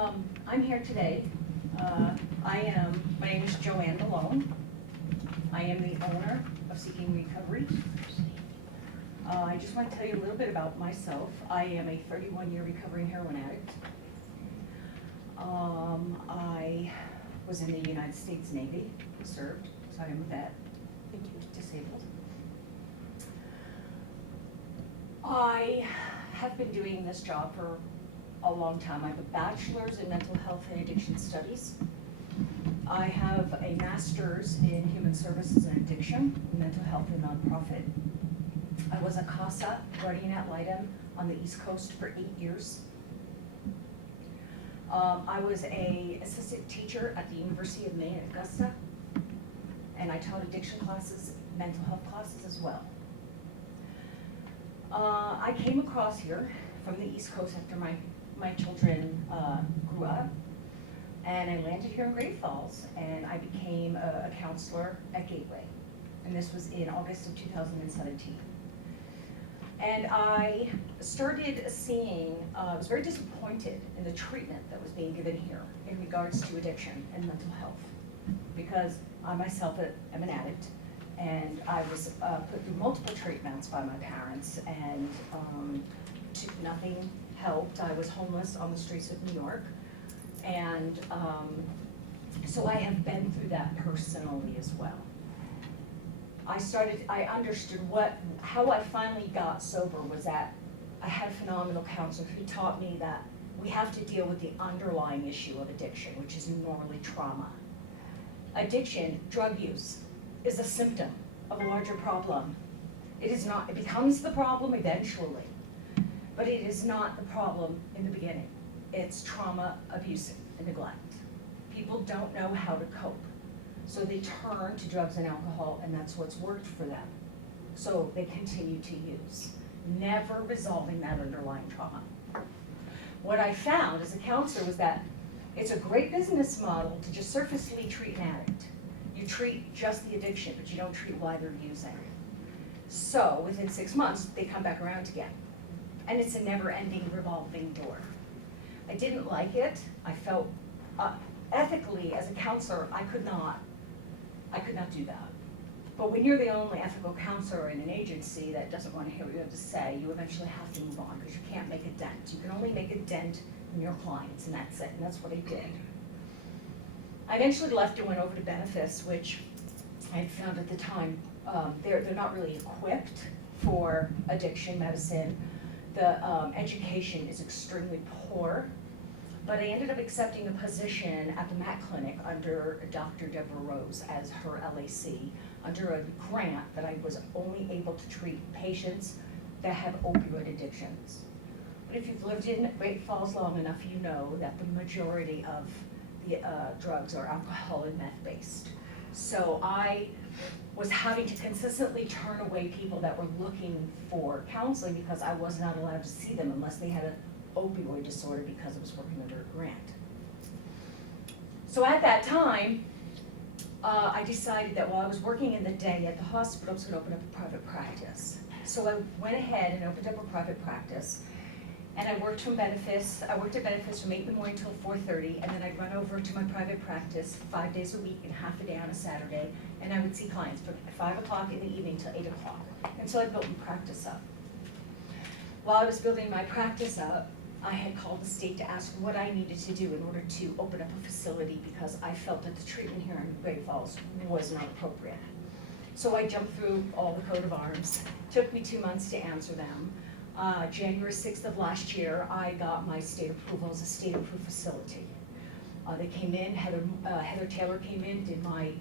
I'm here today. My name is Joanne Malone. I am the owner of Seeking Recovery. I just want to tell you a little bit about myself. I am a 31-year recovering heroin addict. I was in the United States Navy, served, so I am a vet, disabled. I have been doing this job for a long time. I have a bachelor's in mental health and addiction studies. I have a master's in human services and addiction, mental health and nonprofit. I was a CASA, guardian ad litem, on the East Coast for 8 years. I was an assistant teacher at the University of Maine at Augusta, and I taught addiction classes, mental health classes as well. I came across here from the East Coast after my children grew up, and I landed here in Great Falls, and I became a counselor at Gateway, and this was in August of 2017. And I started seeing, I was very disappointed in the treatment that was being given here in regards to addiction and mental health, because I myself am an addict, and I was put through multiple treatments by my parents, and nothing helped. I was homeless on the streets of New York, and so I have been through that personally as well. I understood how I finally got sober was that I had a phenomenal counselor who taught me that we have to deal with the underlying issue of addiction, which is normally trauma. Addiction, drug use, is a symptom of a larger problem. It is not, it becomes the problem eventually, but it is not the problem in the beginning. It's trauma, abuse, and neglect. People don't know how to cope. So they turn to drugs and alcohol, and that's what's worked for them. So they continue to use, never resolving that underlying trauma. What I found as a counselor was that it's a great business model to just surfacely treat an addict. You treat just the addiction, but you don't treat why they're using. So within 6 months, they come back around again. And it's a never-ending revolving door. I didn't like it. I felt ethically, as a counselor, I could not do that. But when you're the only ethical counselor in an agency that doesn't want to hear what you have to say, you eventually have to move on because you can't make a dent. You can only make a dent in your clients, and that's it, and that's what I did. I eventually left and went over to Benefice, which I had found at the time, they're not really equipped for addiction medicine. The education is extremely poor. But I ended up accepting a position at the Mac Clinic under Dr. Deborah Rose as her LAC, under a grant that I was only able to treat patients that have opioid addictions. But if you've lived in Great Falls long enough, you know that the majority of the drugs are alcohol and meth based. So I was having to consistently turn away people that were looking for counseling because I was not allowed to see them unless they had an opioid disorder because I was working under a grant. So at that time, I decided that while I was working in the day at the hospital, I was going to open up a private practice. So I went ahead and opened up a private practice, and I worked from Benefice. I worked at Benefice from 8 in the morning till 4:30, and then I'd run over to my private practice 5 days a week and half a day on a Saturday, and I would see clients from 5 o'clock in the evening till 8 o'clock. And so I built my practice up. While I was building my practice up, I had called the state to ask what I needed to do in order to open up a facility because I felt that the treatment here in Great Falls was not appropriate. So I jumped through all the coat of arms. Took me 2 months to answer them. January 6th of last year, I got my state approval as a state-approved facility. They came in, Heather Taylor came in, did my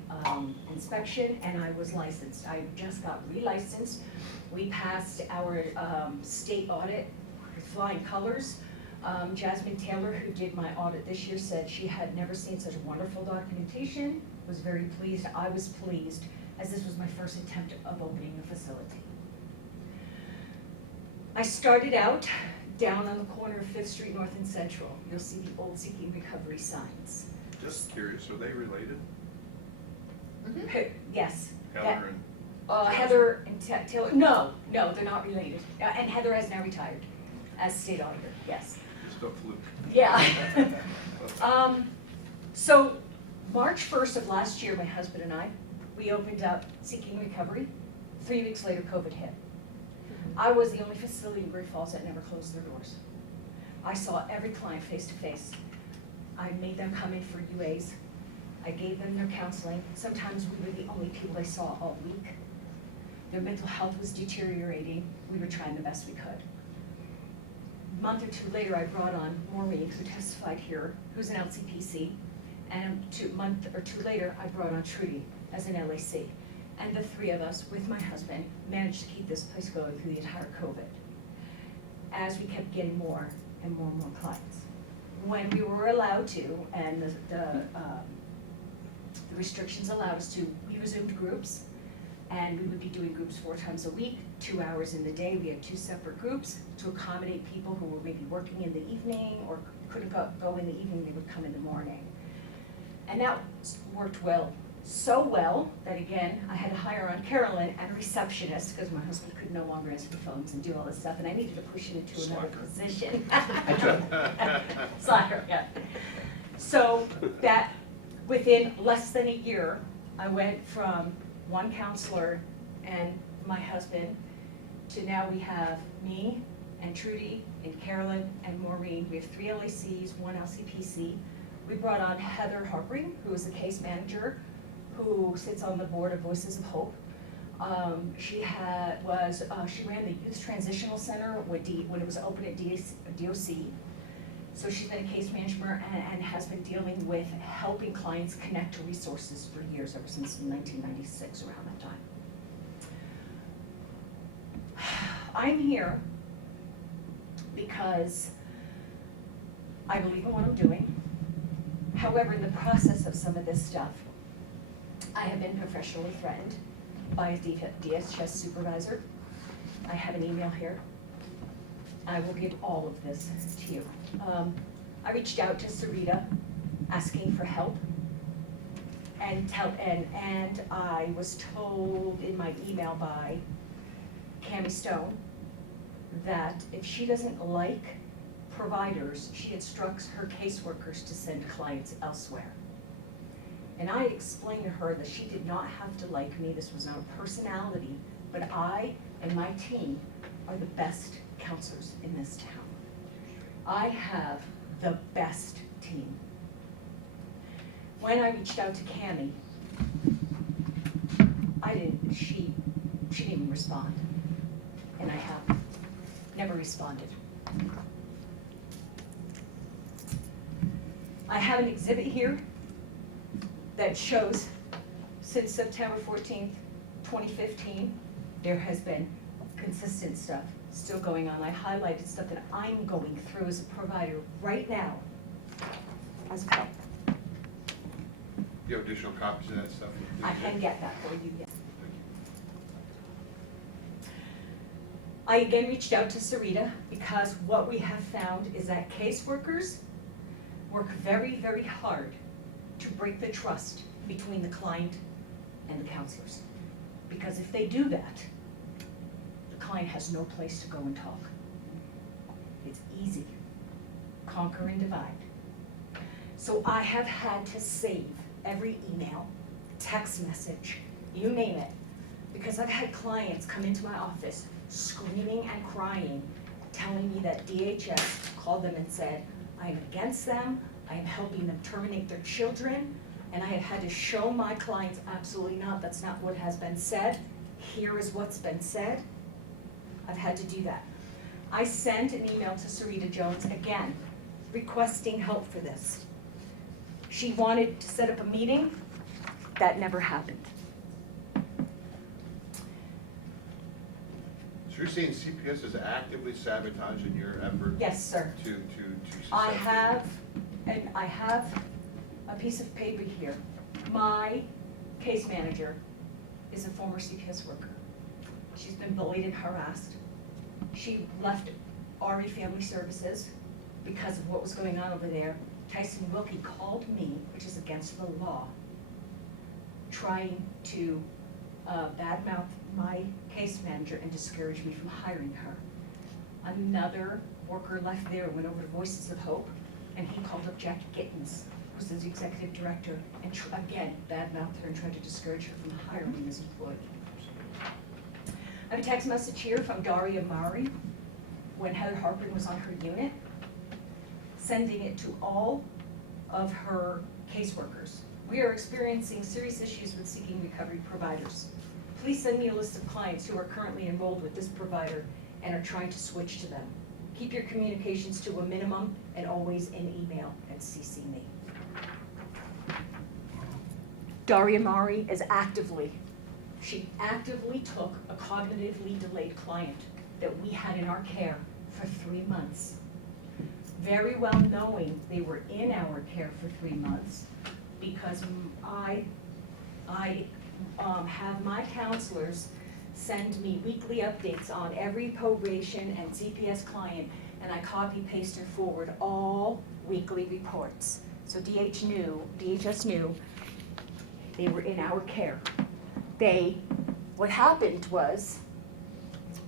inspection, and I was licensed. I just got re-licensed. We passed our state audit with flying colors. Jasmine Taylor, who did my audit this year, said she had never seen such wonderful documentation, was very pleased. I was pleased, as this was my first attempt of opening a facility. I started out down on the corner of 5th Street North and Central. You'll see the old Seeking Recovery signs. Just curious, are they related? Mm-hmm. Yes. Heather and Heather and Taylor, no, they're not related. And Heather has now retired as state auditor, yes. just a fluke. Yeah. So March 1st of last year, my husband and I, we opened up Seeking Recovery. 3 weeks later, COVID hit. I was the only facility in Great Falls that never closed their doors. I saw every client face to face. I made them come in for UAs. I gave them their counseling. Sometimes we were the only people they saw all week. Their mental health was deteriorating. We were trying the best we could. A month or two later, I brought on Maureen, who testified here, who's an LCPC. And a month or two later, I brought on Trudy as an LAC. And the three of us, with my husband, managed to keep this place going through the entire COVID, as we kept getting more and more and more clients. When we were allowed to, and the restrictions allowed us to, we resumed groups, and we would be doing groups 4 times a week, 2 hours in the day. We had 2 separate groups to accommodate people who were maybe working in the evening or couldn't go in the evening, they would come in the morning. And that worked well. So well that, again, I had to hire on Carolyn and a receptionist because my husband could no longer answer the phones and do all this stuff, and I needed to push it into another position. Slacker, yeah. So that within less than a year, I went from 1 counselor and my husband to now we have me and Trudy and Carolyn and Maureen. We have 3 LACs, 1 LCPC. We brought on Heather Harpering, who is the case manager, who sits on the board of Voices of Hope. She ran the Youth Transitional Center when it was open at DOC. So she's been a case manager and has been dealing with helping clients connect to resources for years, ever since 1996, around that time. I'm here because I believe in what I'm doing. However, in the process of some of this stuff, I have been professionally threatened by a DHS supervisor. I have an email here. I will give all of this to you. I reached out to Sarita asking for help, and I was told in my email by Cammie Stone that if she doesn't like providers, she instructs her caseworkers to send clients elsewhere. And I explained to her that she did not have to like me. This was not a personality, but I and my team are the best counselors in this town. I have the best team. When I reached out to Cammie, she didn't even respond. And I have never responded. I have an exhibit here that shows since September 14th, 2015, there has been consistent stuff still going on. I highlighted stuff that I'm going through as a provider right now as well. You have additional copies of that stuff? I can get that for you, yes. Thank you. I again reached out to Sarita because what we have found is that caseworkers work very, very hard to break the trust between the client and the counselors. Because if they do that, the client has no place to go and talk. It's easy. Conquer and divide. So I have had to save every email, text message, you name it, because I've had clients come into my office screaming and crying, telling me that DHS called them and said, I am against them, I am helping them terminate their children, and I have had to show my clients, absolutely not, that's not what has been said. Here is what's been said. I've had to do that. I sent an email to Sarita Jones again, requesting help for this. She wanted to set up a meeting. That never happened. So you're saying CPS is actively sabotaging your effort? Yes, sir. To I have a piece of paper here. My case manager is a former CPS worker. She's been bullied and harassed. She left RE Family Services because of what was going on over there. Tyson Wilkie called me, which is against the law, trying to badmouth my case manager and discourage me from hiring her. Another worker left there, went over to Voices of Hope, and he called up Jackie Gittens, who's the executive director, and again, badmouthed her and tried to discourage her from hiring this employee. I have a text message here from Daria Mari when Heather Harpin was on her unit, sending it to all of her caseworkers. We are experiencing serious issues with seeking recovery providers. Please send me a list of clients who are currently enrolled with this provider and are trying to switch to them. Keep your communications to a minimum and always in email and CC me. Daria Mari is she actively took a cognitively delayed client that we had in our care for 3 months. Very well knowing they were in our care for 3 months because I have my counselors send me weekly updates on every probation and CPS client, and I copy, paste, and forward all weekly reports. So DHS knew they were in our care. What happened was,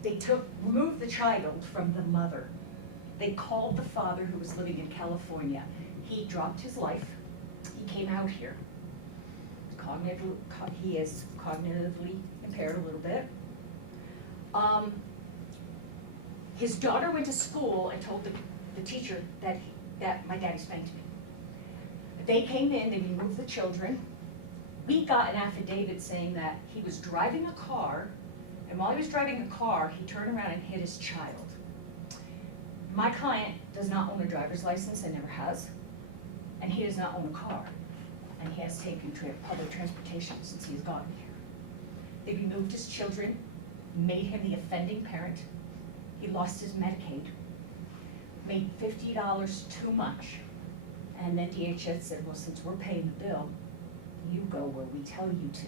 they removed the child from the mother. They called the father who was living in California. He dropped his life. He came out here. He is cognitively impaired a little bit. His daughter went to school and told the teacher that my daddy spanked me. They came in, they removed the children. We got an affidavit saying that he was driving a car, and while he was driving a car, he turned around and hit his child. My client does not own a driver's license and never has, and he does not own a car, and he has taken public transportation since he's gotten here. They removed his children, made him the offending parent. He lost his Medicaid, made $50 too much, and then DHS said, well, since we're paying the bill, you go where we tell you to.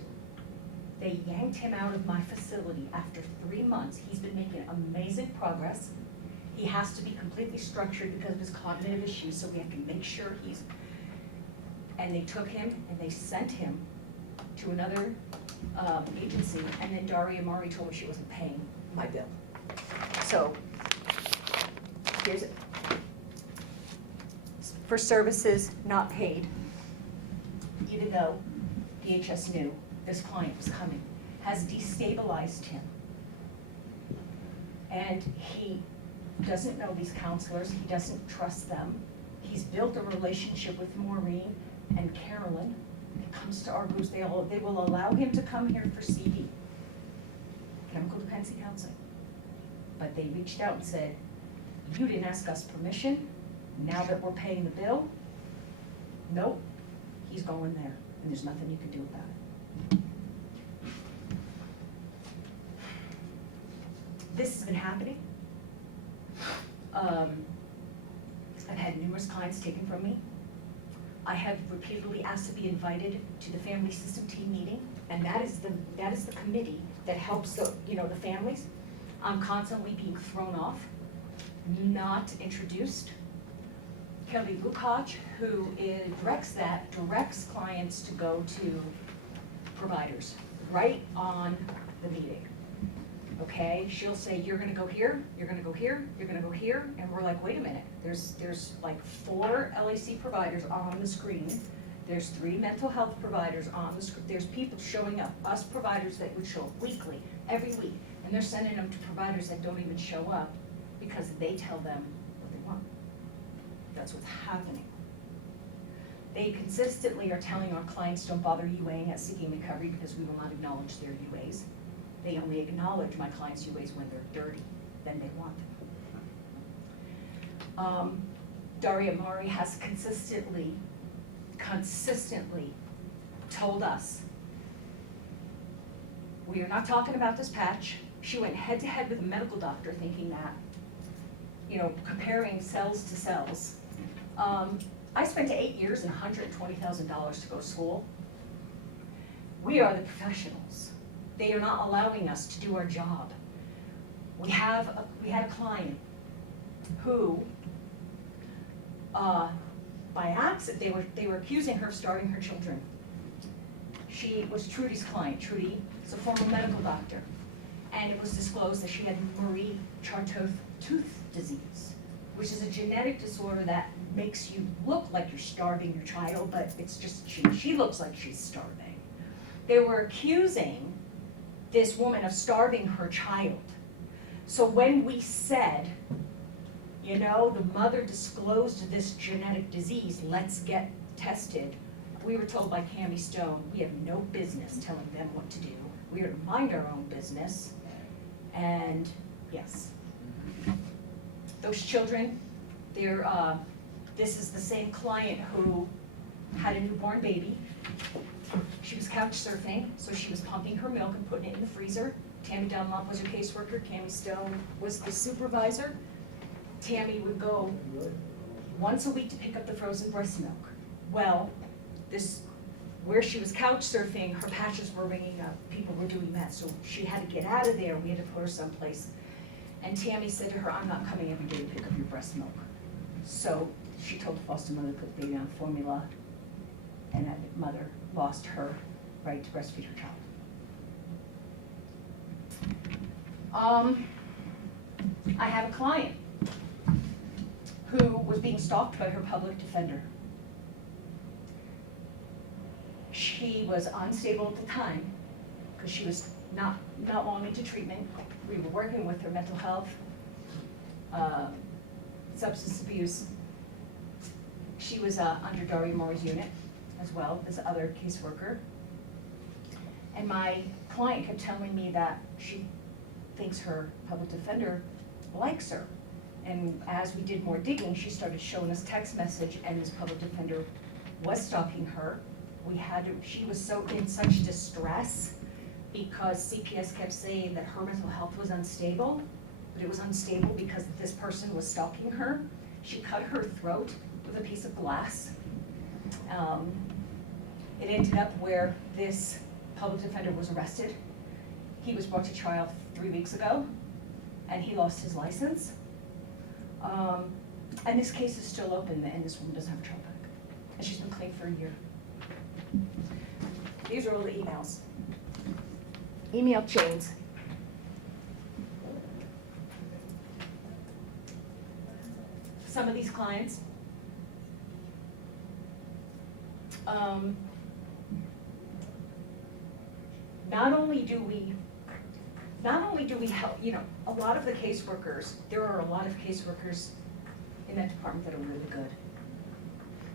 They yanked him out of my facility after 3 months. He's been making amazing progress. He has to be completely structured because of his cognitive issues, so we have to make sure and they took him and they sent him to another agency, and then Daria Mari told me she wasn't paying my bill. So, here's it. For services not paid, even though DHS knew this client was coming, has destabilized him. And he doesn't know these counselors, he doesn't trust them. He's built a relationship with Maureen and Carolyn. It comes to our groups, they will allow him to come here for CD, chemical dependency counseling. But they reached out and said, you didn't ask us permission, now that we're paying the bill, nope, he's going there, and there's nothing you can do about it. This has been happening. I've had numerous clients taken from me. I have repeatedly asked to be invited to the family system team meeting, and that is the committee that helps the families. I'm constantly being thrown off, not introduced. Kelly Lukács, who directs clients to go to providers right on the meeting. Okay, she'll say, you're gonna go here, you're gonna go here, you're gonna go here, and we're like, wait a minute, there's like 4 LAC providers on the screen, there's 3 mental health providers on the screen, there's people showing up, us providers that would show up weekly, every week, and they're sending them to providers that don't even show up because they tell them what they want. That's what's happening. They consistently are telling our clients, don't bother UAing at Seeking Recovery because we will not acknowledge their UAs. They only acknowledge my clients' UAs when they're dirty, then they want them. Daria Mari has consistently told us, we are not talking about this patch. She went head to head with a medical doctor thinking that, comparing cells to cells. I spent 8 years and $120,000 to go to school. We are the professionals. They are not allowing us to do our job. We had a client who, by accident, they were accusing her of starving her children. She was Trudy's client. Trudy is a former medical doctor, and it was disclosed that she had Marie-Charcot tooth disease. which is a genetic disorder that makes you look like you're starving your child, but it's just she looks like she's starving. They were accusing this woman of starving her child. So when we said, you know, the mother disclosed this genetic disease, let's get tested, we were told by Cammie Stone, we have no business telling them what to do. We are to mind our own business. And yes, those children, this is the same client who had a newborn baby. She was couch surfing, so she was pumping her milk and putting it in the freezer. Tammy Dunlop was her caseworker, Cammie Stone was the supervisor. Tammy would go once a week to pick up the frozen breast milk. Well, where she was couch surfing, her patches were ringing up, people were doing that, so she had to get out of there, we had to put her someplace. And Tammy said to her, I'm not coming every day to pick up your breast milk. So she told the foster mother to put the baby on formula, and that mother lost her right to breastfeed her child. I have a client who was being stalked by her public defender. She was unstable at the time because she was not long into treatment. We were working with her mental health, substance abuse. She was under Daria Moore's unit as well as other caseworker. And my client kept telling me that she thinks her public defender likes her. And as we did more digging, she started showing us text message, and this public defender was stalking her. She was in such distress because CPS kept saying that her mental health was unstable, but it was unstable because this person was stalking her. She cut her throat with a piece of glass. It ended up where this public defender was arrested. He was brought to trial 3 weeks ago, and he lost his license. And this case is still open, and this woman doesn't have a trial back. And she's been clean for a year. These are all the emails. Email chains. Some of these clients, not only do we help, you know, a lot of the caseworkers, there are a lot of caseworkers in that department that are really good.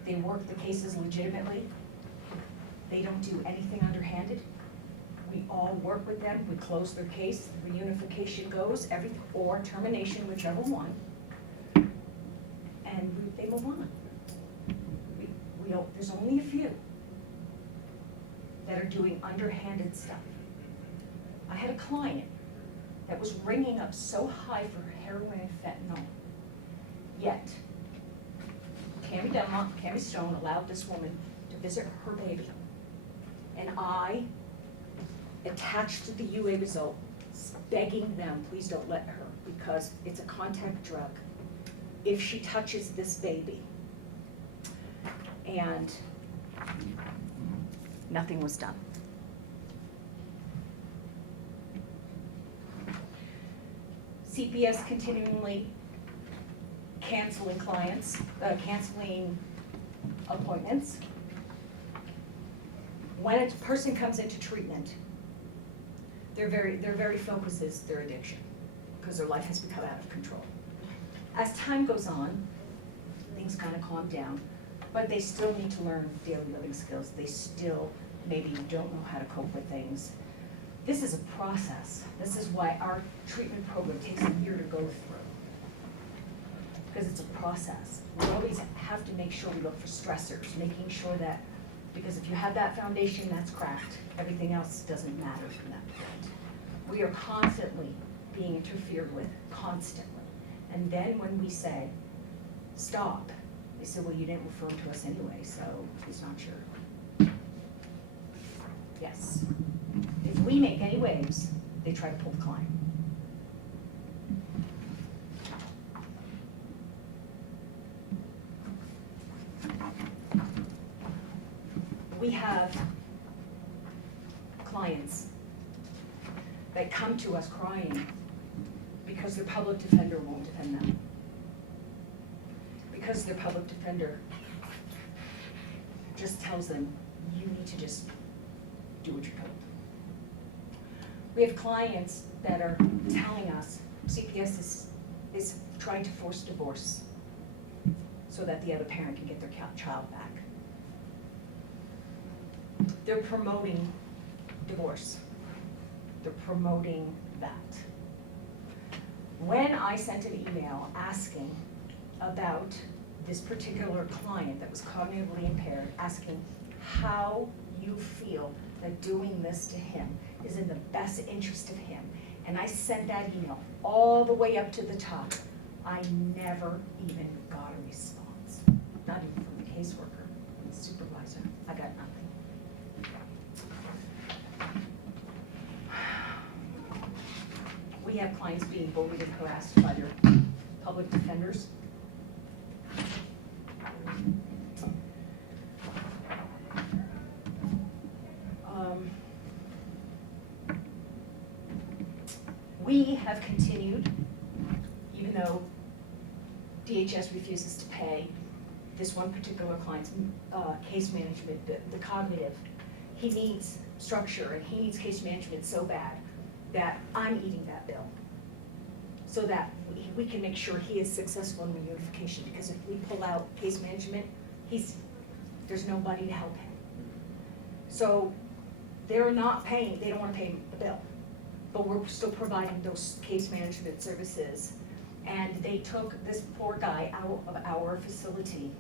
They work the cases legitimately. They don't do anything underhanded. We all work with them, we close their case, the reunification goes, or termination, whichever one, and they move on. We don't, there's only a few that are doing underhanded stuff. I had a client that was ringing up so high for heroin and fentanyl, yet Cammie Dunlop, Cammie Stone allowed this woman to visit her baby. And I attached to the UA result, begging them, please don't let her, because it's a contact drug. If she touches this baby, and nothing was done. CPS continually canceling clients, canceling appointments. When a person comes into treatment, their very focus is their addiction, because their life has become out of control. As time goes on, things kind of calm down, but they still need to learn daily living skills. They still maybe don't know how to cope with things. This is a process. This is why our treatment program takes a year to go through, because it's a process. We always have to make sure we look for stressors, making sure that, because if you have that foundation that's cracked, everything else doesn't matter from that point. We are constantly being interfered with, constantly. And then when we say, stop, they say, well, you didn't refer him to us anyway, so he's not sure. Yes. If we make any waves, they try to pull the client. We have clients that come to us crying because their public defender won't defend them. because their public defender just tells them, you need to just do what you're told. We have clients that are telling us CPS is trying to force divorce so that the other parent can get their child back. They're promoting divorce. They're promoting that. When I sent an email asking about this particular client that was cognitively impaired, asking how you feel that doing this to him is in the best interest of him, and I sent that email all the way up to the top, I never even got a response. Not even from the caseworker, from the supervisor. I got nothing. We have clients being bullied and harassed by their public defenders. We have continued, even though DHS refuses to pay this one particular client's case management, the cognitive. He needs structure and he needs case management so bad that I'm eating that bill so that we can make sure he is successful in reunification, because if we pull out case management, there's nobody to help him. So they're not paying, they don't want to pay the bill, but we're still providing those case management services. And they took this poor guy out of our facility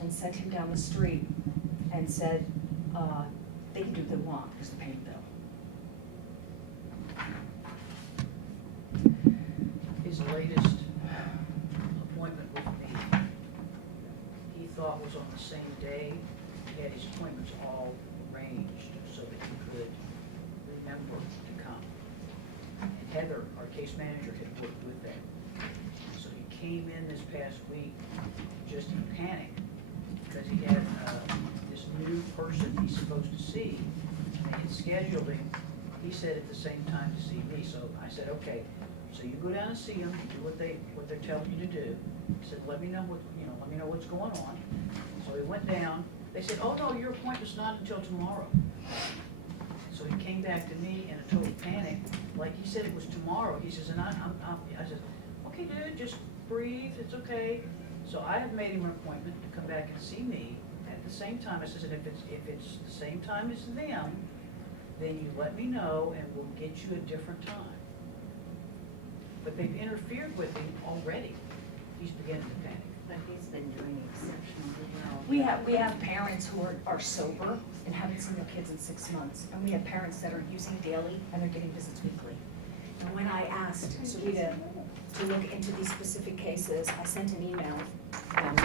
and sent him down the street and said, they can do what they want because they're paying the bill. His latest appointment with me, he thought was on the same day. He had his appointments all arranged so that he could remember to come. And Heather, our case manager, had worked with them. So he came in this past week just in panic because he had this new person he's supposed to see. And they had scheduled him, he said, at the same time to see me. So I said, okay, so you go down and see them, do what they're telling you to do. He said, let me know what's going on. So he went down. They said, oh no, your appointment's not until tomorrow. So he came back to me in a total panic, like he said it was tomorrow. He says, and I said, okay, dude, just breathe, it's okay. So I have made him an appointment to come back and see me at the same time. I said, if it's the same time as them, then you let me know and we'll get you a different time. But they've interfered with him already. He's beginning to panic. But he's been doing exceptionally well. We have parents who are sober and haven't seen their kids in 6 months. And we have parents that are using daily and they're getting visits weekly. And when I asked Sarita to look into these specific cases, I sent an email and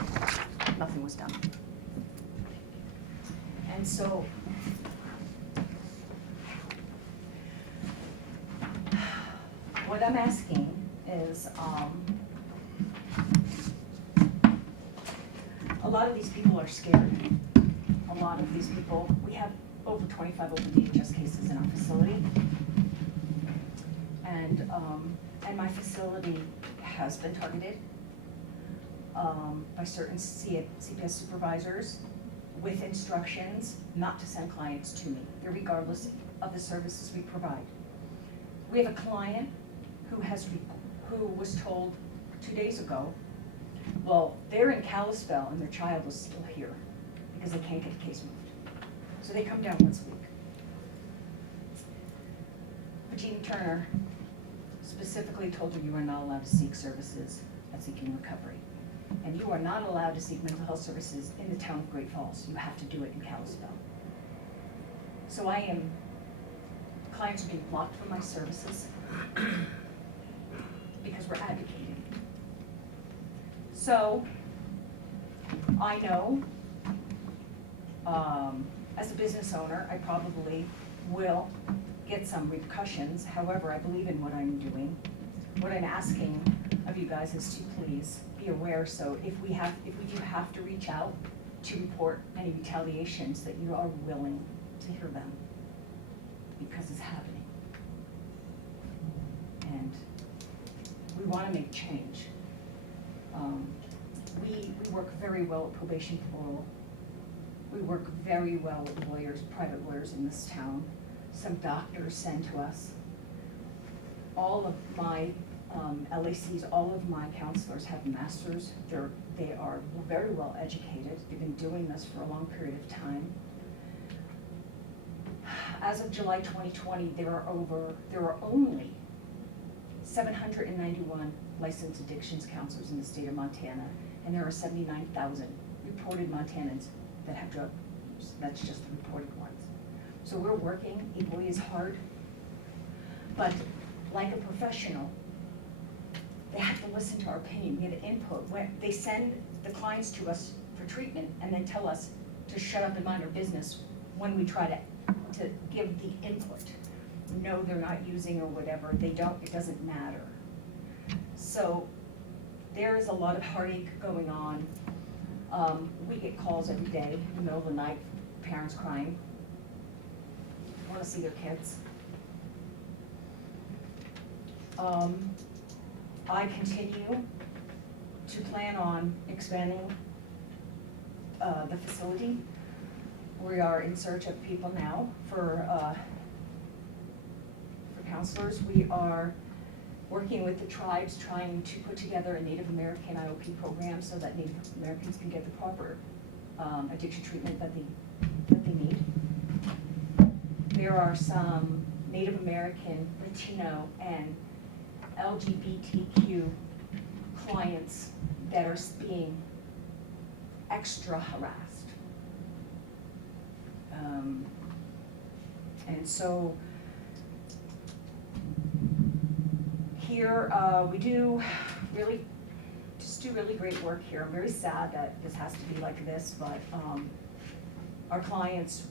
nothing was done. And so, what I'm asking is, a lot of these people are scared. A lot of these people, we have over 25 open DHS cases in our facility. And my facility has been targeted by certain CPS supervisors with instructions not to send clients to me, regardless of the services we provide. We have a client who was told 2 days ago, well, they're in Kalispell and their child is still here because they can't get the case moved. So they come down once a week. Regina Turner specifically told her you are not allowed to seek services at Seeking Recovery. And you are not allowed to seek mental health services in the town of Great Falls. You have to do it in Kalispell. So clients are being blocked from my services because we're advocating. So, I know, as a business owner, I probably will get some repercussions. However, I believe in what I'm doing. What I'm asking of you guys is to please be aware, so if we do have to reach out to report any retaliations, that you are willing to hear them, because it's happening. And we want to make change. We work very well at probation parole. We work very well with lawyers, private lawyers in this town. Some doctors send to us. All of my LACs, all of my counselors have masters. They are very well educated. They've been doing this for a long period of time. As of July 2020, there are only 791 licensed addictions counselors in the state of Montana, and there are 79,000 reported Montanans that have drug use. That's just the reported ones. So we're working equally as hard, but like a professional, they have to listen to our pain, get input. When they send the clients to us for treatment and then tell us to shut up and mind our business when we try to give the input. No, they're not using or whatever, they don't, it doesn't matter. So there is a lot of heartache going on. We get calls every day in the middle of the night, parents crying, want to see their kids. I continue to plan on expanding the facility. We are in search of people now for counselors. We are working with the tribes, trying to put together a Native American IOP program so that Native Americans can get the proper addiction treatment that they need. There are some Native American, Latino, and LGBTQ clients that are being extra harassed. And so here we do really great work here. I'm very sad that this has to be like this, but our clients,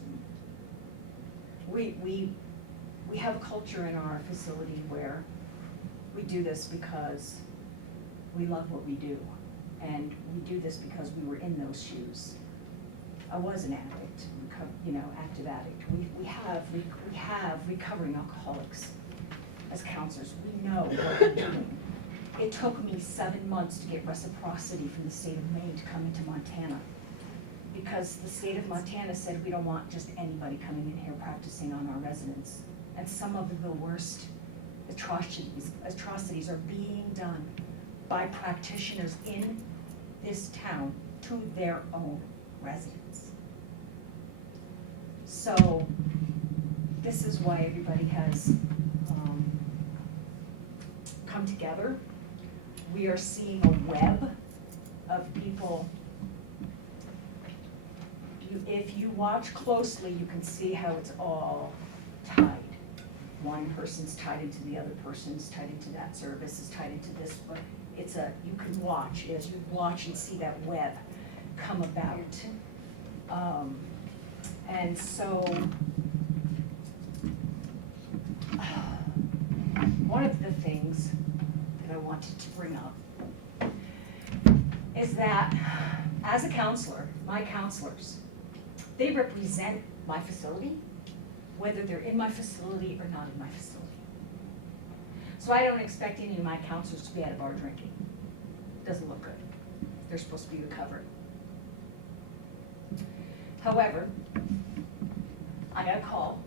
we have a culture in our facility where we do this because we love what we do, and we do this because we were in those shoes. I was an addict, active addict. We have recovering alcoholics as counselors. We know what we're doing. It took me 7 months to get reciprocity from the state of Maine to come into Montana, because the state of Montana said we don't want just anybody coming in here practicing on our residents. And some of the worst atrocities are being done by practitioners in this town to their own residents. So this is why everybody has come together. We are seeing a web of people. If you watch closely, you can see how it's all tied. One person's tied into the other person's tied into that service, is tied into this, but you can watch, as you watch and see that web come about. And so, one of the things that I wanted to bring up is that as a counselor, my counselors, they represent my facility, whether they're in my facility or not in my facility. So I don't expect any of my counselors to be at a bar drinking. Doesn't look good. They're supposed to be recovering. However, I got a call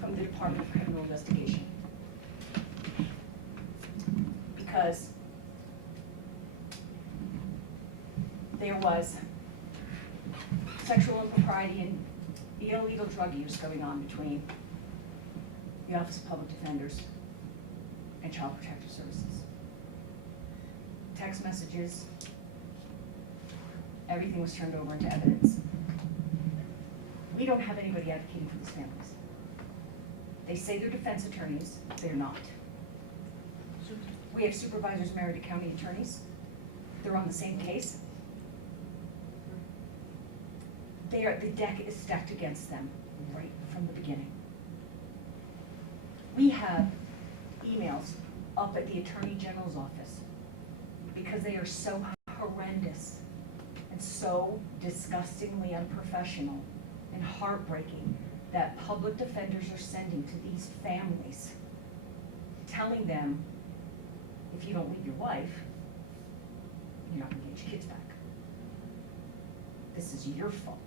from the Department of Criminal Investigation because there was sexual impropriety and illegal drug use going on between the Office of Public Defenders and Child Protective Services. Text messages, everything was turned over into evidence. We don't have anybody advocating for these families. They say they're defense attorneys, they're not. We have supervisors married to county attorneys. They're on the same case. The deck is stacked against them right from the beginning. We have emails up at the Attorney General's office because they are so horrendous and so disgustingly unprofessional and heartbreaking that public defenders are sending to these families, telling them, if you don't leave your wife, you're not going to get your kids back. This is your fault.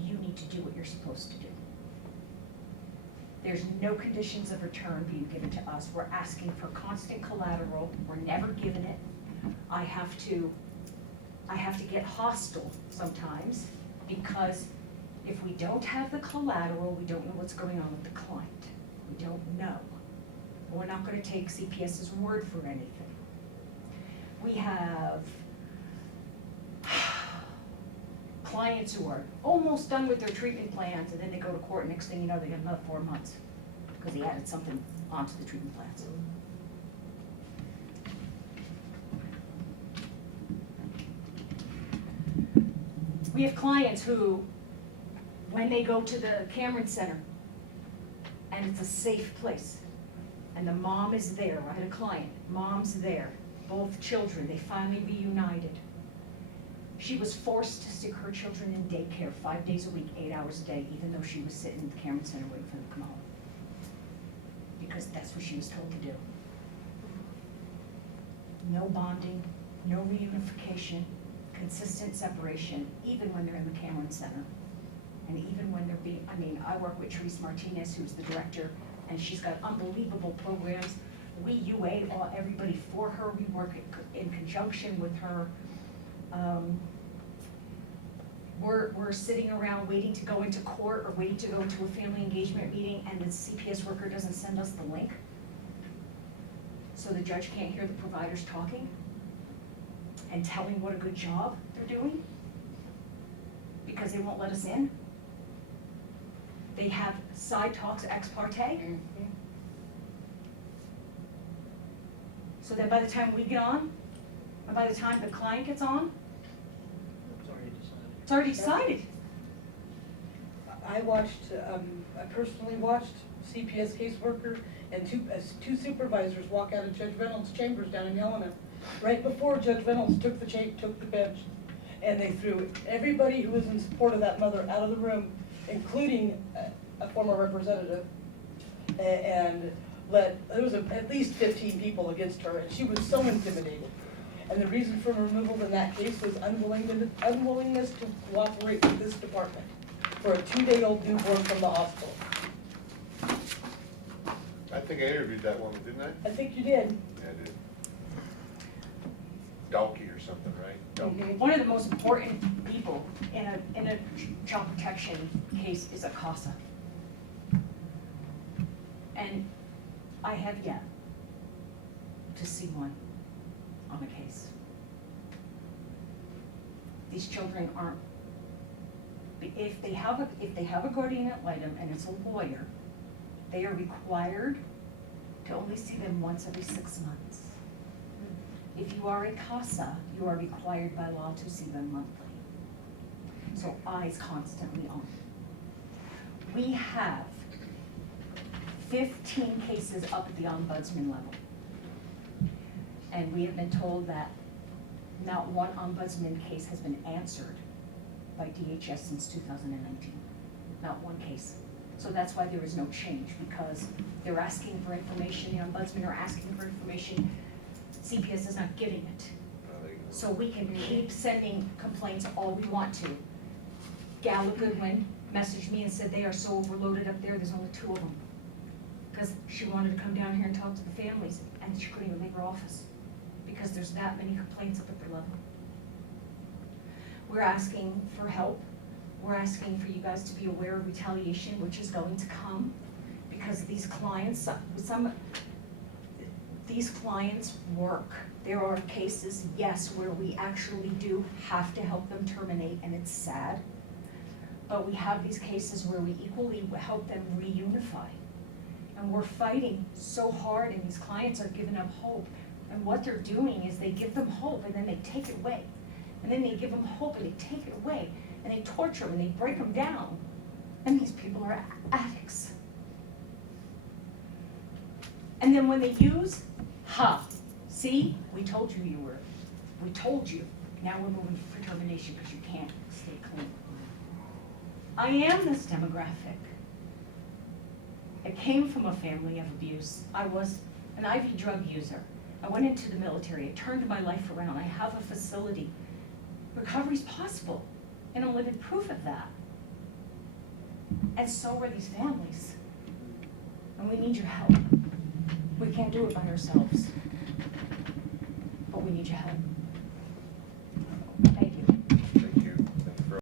You need to do what you're supposed to do. There's no conditions of return being given to us. We're asking for constant collateral. We're never given it. I have to get hostile sometimes because if we don't have the collateral, we don't know what's going on with the client. We don't know. We're not gonna take CPS's word for anything. We have clients who are almost done with their treatment plans, and then they go to court, and next thing you know, they got another 4 months, because they added something onto the treatment plans. We have clients who, when they go to the Cameron Center, and it's a safe place, and the mom is there, I had a client, mom's there, both children, they finally reunited. She was forced to stick her children in daycare 5 days a week, 8 hours a day, even though she was sitting at the Cameron Center waiting for them to come home. Because that's what she was told to do. No bonding, no reunification, consistent separation, even when they're in the Cameron Center. And even when they're being, I work with Therese Martinez, who's the director, and she's got unbelievable programs. We UA everybody for her, we work in conjunction with her. We're sitting around waiting to go into court or waiting to go to a family engagement meeting, and the CPS worker doesn't send us the link. So the judge can't hear the providers talking and telling what a good job they're doing because they won't let us in. They have side talks ex parte. So that by the time we get on, and by the time the client gets on, It's already decided. it's already decided. I personally watched CPS caseworker and two supervisors walk out of Judge Reynolds' chambers down in Helena, right before Judge Reynolds took the bench. And they threw everybody who was in support of that mother out of the room, including a former representative, and there was at least 15 people against her, and she was so intimidated. And the reason for removal in that case was unwillingness to cooperate with this department for a 2-day-old newborn from the hospital. I think I interviewed that woman, didn't I? I think you did. Yeah, I did. Donkey or something, right? Donkey. One of the most important people in a child protection case is a CASA. And I have yet to see one on a case. These children aren't, if they have a guardian ad litem and it's a lawyer, they are required to only see them once every 6 months. If you are a CASA, you are required by law to see them monthly. So eyes constantly on. We have 15 cases up at the ombudsman level. And we have been told that not one ombudsman case has been answered by DHS since 2019. Not one case. So that's why there is no change, because they're asking for information, the ombudsmen are asking for information, CPS is not giving it. So we can keep sending complaints all we want to. Gala Goodwin messaged me and said they are so overloaded up there, there's only 2 of them. Because she wanted to come down here and talk to the families, and she couldn't even leave her office, because there's that many complaints up at their level. We're asking for help. We're asking for you guys to be aware of retaliation, which is going to come, because these clients, these clients work. There are cases, yes, where we actually do have to help them terminate, and it's sad. But we have these cases where we equally help them reunify. And we're fighting so hard, and these clients are giving up hope. And what they're doing is they give them hope, and then they take it away. And then they give them hope, and they take it away. And they torture them, and they break them down. And these people are addicts. And then when they use, see, we told you you were. We told you. Now we're moving for termination because you can't stay clean. I am this demographic. I came from a family of abuse. I was an IV drug user. I went into the military. It turned my life around. I have a facility. Recovery's possible. and a living proof of that. And so are these families. And we need your help. We can't do it by ourselves. But we need your help.